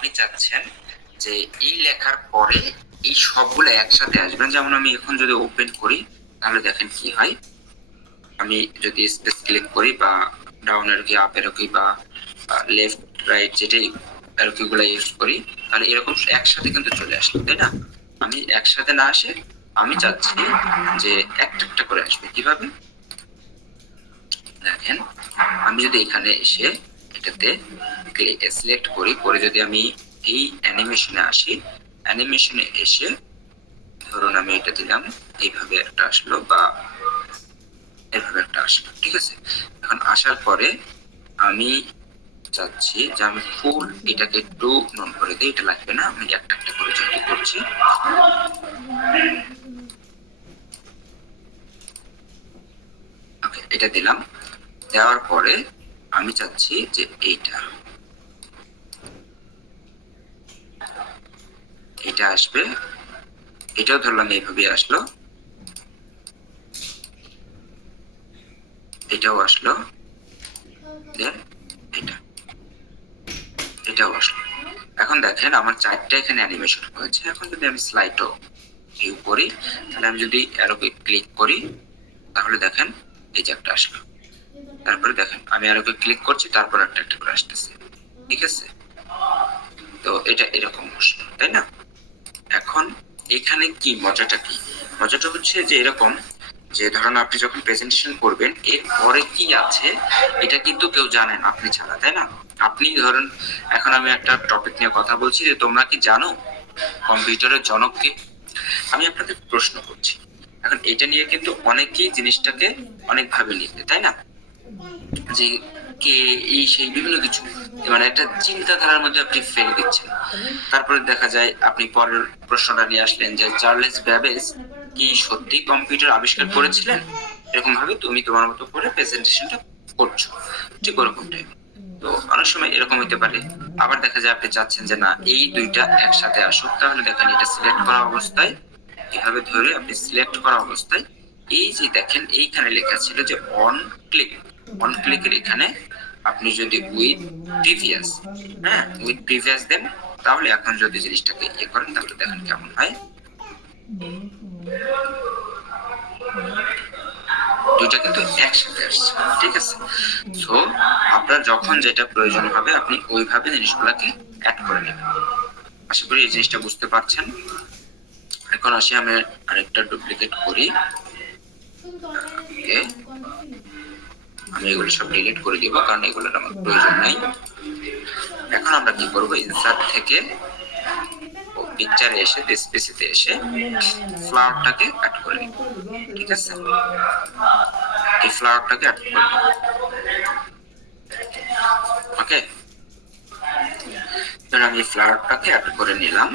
আপনি চাচ্ছেন যে এই লেখার পরে এই সবগুলো একসাথে আসবেন। যেমন আমি এখন যদি ওপেন করি, তাহলে দেখেন কি হয়। আমি যদি স্পেস ক্লিক করি বা ডাউন এর কি আপ এর কি বা লেফট রাইট যেটাই এরকি গুলো ইউজ করি, তাহলে এরকম একসাথে কিন্তু চলে আসলো তাই না? আমি একসাথে না আসে, আমি চাচ্ছি যে একটা একটা করে আসবে। কীভাবে? দেখেন, আমি যদি এখানে এসে এটাতে সিলেক্ট করি করে যদি আমি এই অ্যানিমেশনে আসি অ্যানিমেশনে এসে ধরুন আমি এটা দিলাম, এইভাবে একটা আসলো বা এভাবে একটা আসলো, ঠিক আছে? এখন আসার পরে আমি চাচ্ছি যে আমি ফুল এটাকে একটু নন করে দিই, এটা লাগবে না, আমি একটা একটা করে যেহেতু করছি। এটা দিলাম, দেওয়ার পরে আমি চাচ্ছি যে এইটা। এটা আসবে। এটাও ধরলাম এইভাবে আসলো। এটাও আসলো। এটা এটাও আসলো। এখন দেখেন আমার চারটা এখানে অ্যানিমেশন হয়েছে। এখন যদি আমি স্লাইডও ভিউ করি, তাহলে আমি যদি অ্যারোকে ক্লিক করি, তাহলে দেখেন এই একটা আসলো। তারপরে দেখেন, আমি অ্যারোকে ক্লিক করছি, তারপর একটা একটা করে আসতেছে। ঠিক আছে? তো এটা এরকম আসলো তাই না? এখন এখানে কি মজাটা কি? মজাটা হচ্ছে যে এরকম যে ধরুন আপনি যখন প্রেজেন্টেশন করবেন এর পরে কি আছে এটা কিন্তু কেউ জানে না, আপনি ছাড়া, তাই না? আপনি ধরুন, এখন আমি একটা টপিক নিয়ে কথা বলছি যে তোমরা কি জানো কম্পিউটারের জনককে আমি আপনাদের প্রশ্ন করছি। এখন এটা নিয়ে কিন্তু অনেকেই জিনিসটাকে অনেকভাবে লিখবে, তাই না? যে কে, এই, সেই, বিভিন্ন কিছু। মানে একটা চিন্তাধারার মধ্যে আপনি ফেলে দিচ্ছেন। তারপরে দেখা যায়, আপনি পরের প্রশ্নটা নিয়ে আসলেন যে, চার্লেস ব্যাবেজ কি সত্যি কম্পিউটার আবিষ্কার করেছিলেন? এরকম ভাবে তুমি তোমার মতো করে প্রেজেন্টেশনটা করছ। ঠিক ওরকম টাইপ তো অনেক সময় এরকম হতে পারে। আবার দেখা যায় আপনি চাচ্ছেন যে, না, এই দুইটা একসাথে আসুক। তাহলে দেখেন, এটা সিলেক্ট করা অবস্থায় এভাবে ধরে আপনি সিলেক্ট করা অবস্থায়, এই যে দেখেন, এইখানে লেখা ছিল যে অন ক্লিক অন ক্লিকের এখানে আপনি যদি উইথ প্রিভিয়াস হ্যাঁ উইথ প্রিভিয়াস দেন, তাহলে এখন যদি জিনিসটাকে ইয়ে করেন, তাহলে দেখেন কেমন হয়। দুইটা কিন্তু একসাথে আসছে, ঠিক আছে? সো আপনার যখন যেটা প্রয়োজন হবে, আপনি ওইভাবে জিনিসগুলোকে অ্যাড করে নেবেন। আশা করি এই জিনিসটা বুঝতে পারছেন। এখন আসি আমি আরেকটা ডুপ্লিকেট করি। ওকে আমি এগুলো সব ডিলিট করে দিব, কারণ এগুলোর আমার প্রয়োজন নাই। এখন আমরা কি করব? ইনসার্ট থেকে পিকচারে এসে স্পেসিতে এসে ফ্লাওয়ারটাকে অ্যাড করে নিব, ঠিক আছে? এই ফ্লাওয়ারটাকে অ্যাড করে ওকে আমি ফ্লাওয়ারটাকে অ্যাড করে নিলাম।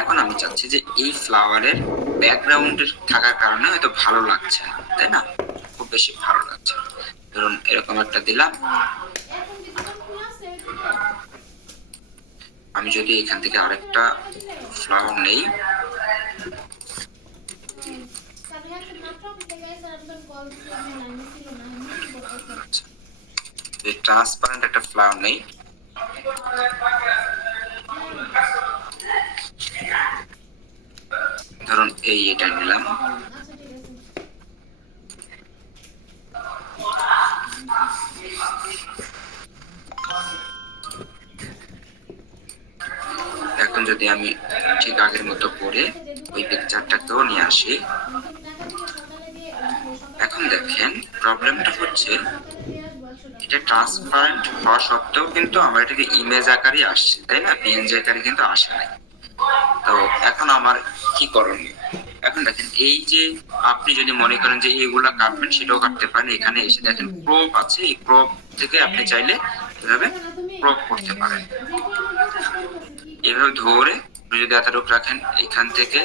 এখন আমি চাচ্ছি যে এই ফ্লাওয়ারের ব্যাকগ্রাউন্ডের থাকার কারণে হয়তো ভালো লাগছে না, তাই না? খুব বেশি ভালো লাগছে না। ধরুন, এরকম একটা দিলাম। আমি যদি এখান থেকে আরেকটা ফ্লাওয়ার নেই। আচ্ছা। ট্রান্সপারেন্ট একটা ফ্লাওয়ার নেই। ধরুন, এই এটা নিলাম। যদি আমি ঠিক আগের মতো করে ওই পিকচারটাকেও নিয়ে আসি। এখন দেখেন প্রবলেমটা হচ্ছে, এটা ট্রান্সপারেন্ট হওয়া সত্ত্বেও কিন্তু আমার এটাকে ইমেজ আকারই আসছে, তাই না? পিএনজি আকারে কিন্তু আসে নাই। তো এখন আমার কি করণীয়? এখন দেখেন, এই যে আপনি যদি মনে করেন যে এইগুলা কাটবেন, সেটাও কাটতে পারেন। এখানে এসে দেখেন ক্রপ আছে, এই ক্রপ থেকে আপনি চাইলে এভাবে ক্রপ করতে পারেন। এভাবে ধরে যদি এতটুকু রাখেন এখান থেকে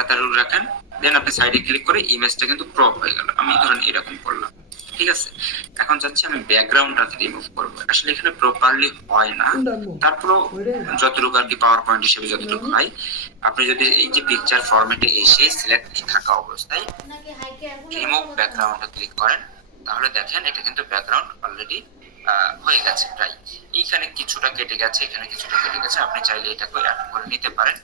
এতটুকু রাখেন দেন আপনি সাইডে ক্লিক করে ইমেজটা কিন্তু ক্রপ হয়ে গেল। আমি ধরেন এরকম করলাম ঠিক আছে? এখন চাচ্ছি আমি ব্যাকগ্রাউন্ডটাকে রিমুভ করব। আসলে এখানে প্রপারলি হয় না। তারপরও যতটুকু আর কি পাওয়ার পয়েন্ট হিসেবে যতটুকু হয় আপনি যদি এই যে পিকচার ফরম্যাটে এসে সিলেক্ট থাকা অবস্থায় রিমুভ ব্যাকগ্রাউন্ডে ক্লিক করেন তাহলে দেখেন এটা কিন্তু ব্যাকগ্রাউন্ড অলরেডি হয়ে গেছে, প্রায়। এইখানে কিছুটা কেটে গেছে, এখানে কিছুটা কেটে গেছে। আপনি চাইলে এটা করে অ্যাড করে নিতে পারেন।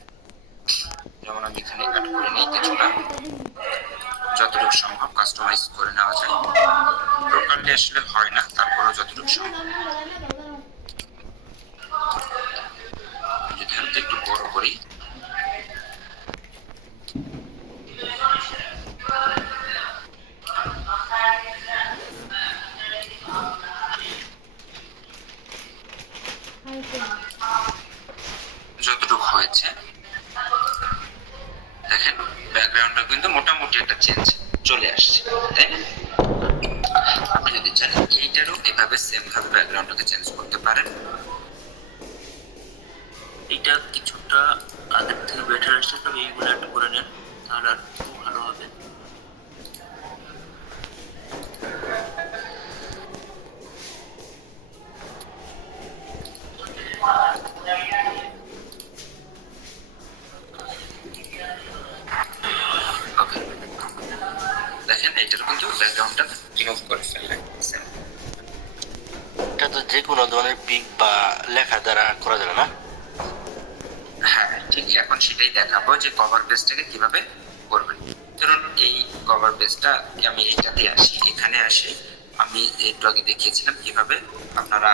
যেমন আমি এখানে অ্যাড করে নিই কিছুটা। যতটুকু সম্ভব কাস্টমাইজ করে নেওয়া যায়। আসলে হয় না, তারপরেও যতটুকু সম্ভব। যতটুকু হয়েছে, দেখেন ব্যাকগ্রাউন্ডটা কিন্তু মোটামুটি একটা চেঞ্জ চলে আসছে, তাই না? আপনি যদি চান, এইটারও এভাবে সেম ভাবে ব্যাকগ্রাউন্ডটাকে চেঞ্জ করতে পারেন এটা কিছুটা আগের থেকে বেটার আসছে, তবে এইগুলো একটু করে নেন, তাহলে আর একটু ভালো হবে এটা তো যে কোনো ধরনের পিক বা লেখা দ্বারা করা যাবে না? হ্যাঁ ঠিক, এখন সেটাই দেখাবো যে কভার পেজটাকে কীভাবে করবেন। ধরুন, এই কভার পেজটা আমি এইটাতে আসি, এখানে আসি, আমি একটু আগে দেখিয়েছিলাম কীভাবে আপনারা